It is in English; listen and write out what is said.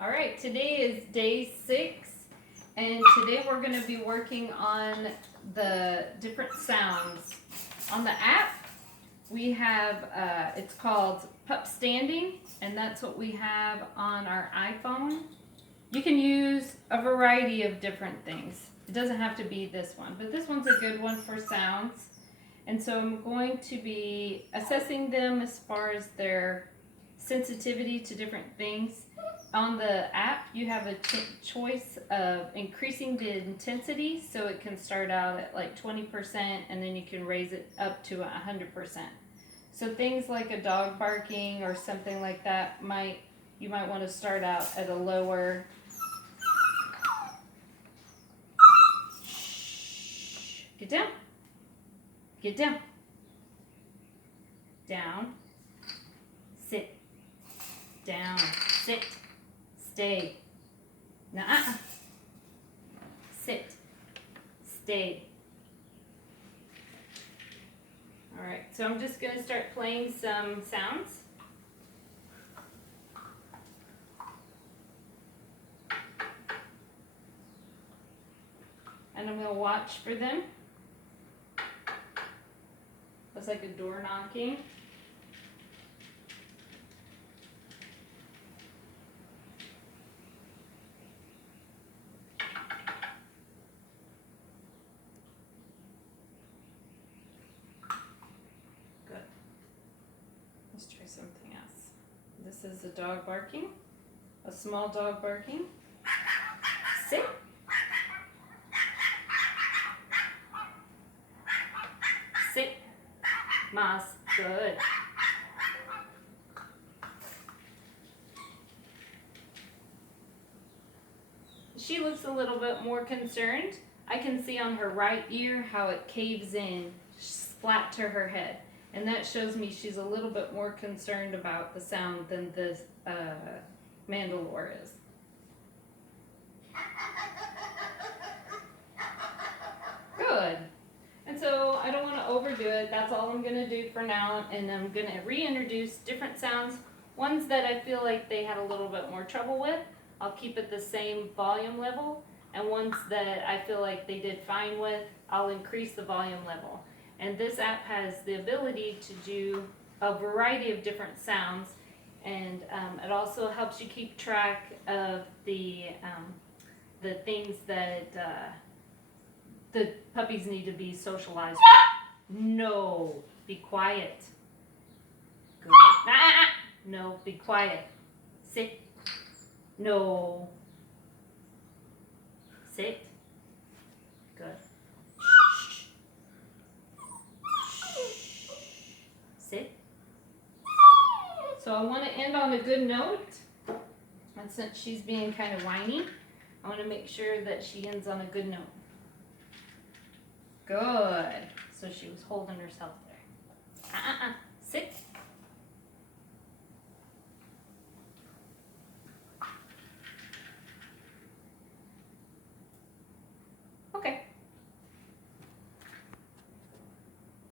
All right, today is day 6, and today we're going to be working on the different sounds. On the app, we have, it's called Pupstanding, and that's what we have on our iPhone. You can use a variety of different things. It doesn't have to be this one, but this one's a good one for sounds. And so I'm going to be assessing them as far as their sensitivity to different things. On the app, you have a choice of increasing the intensity, so it can start out at like 20% and then you can raise it up to 100%. So things like a dog barking or something like that, you might want to start out at a lower. Get down. Get down. Down. Sit. Down. Sit. Stay. Nuh-uh. Sit. Stay. Alright, so I'm just going to start playing some sounds. And I'm going to watch for them. Looks like a door knocking. Good. Let's try something else. This is a dog barking. A small dog barking. Sit. Sit. Mas. Good. She looks a little bit more concerned. I can see on her right ear how it caves in flat to her head. And that shows me she's a little bit more concerned about the sound than this Mandalore is. Good. And so I don't want to overdo it. That's all I'm going to do for now. And I'm going to reintroduce different sounds. Ones that I feel like they had a little bit more trouble with, I'll keep at the same volume level. And ones that I feel like they did fine with, I'll increase the volume level. And this app has the ability to do a variety of different sounds. And it also helps you keep track of the things that the puppies need to be socialized with. No, be quiet. Good. Ah, no, be quiet. Sit. No. Sit. Good. Shh. Sit. So I want to end on a good note. And since she's being kind of whiny, I want to make sure that she ends on a good note. Good. So she was holding herself there. Sit.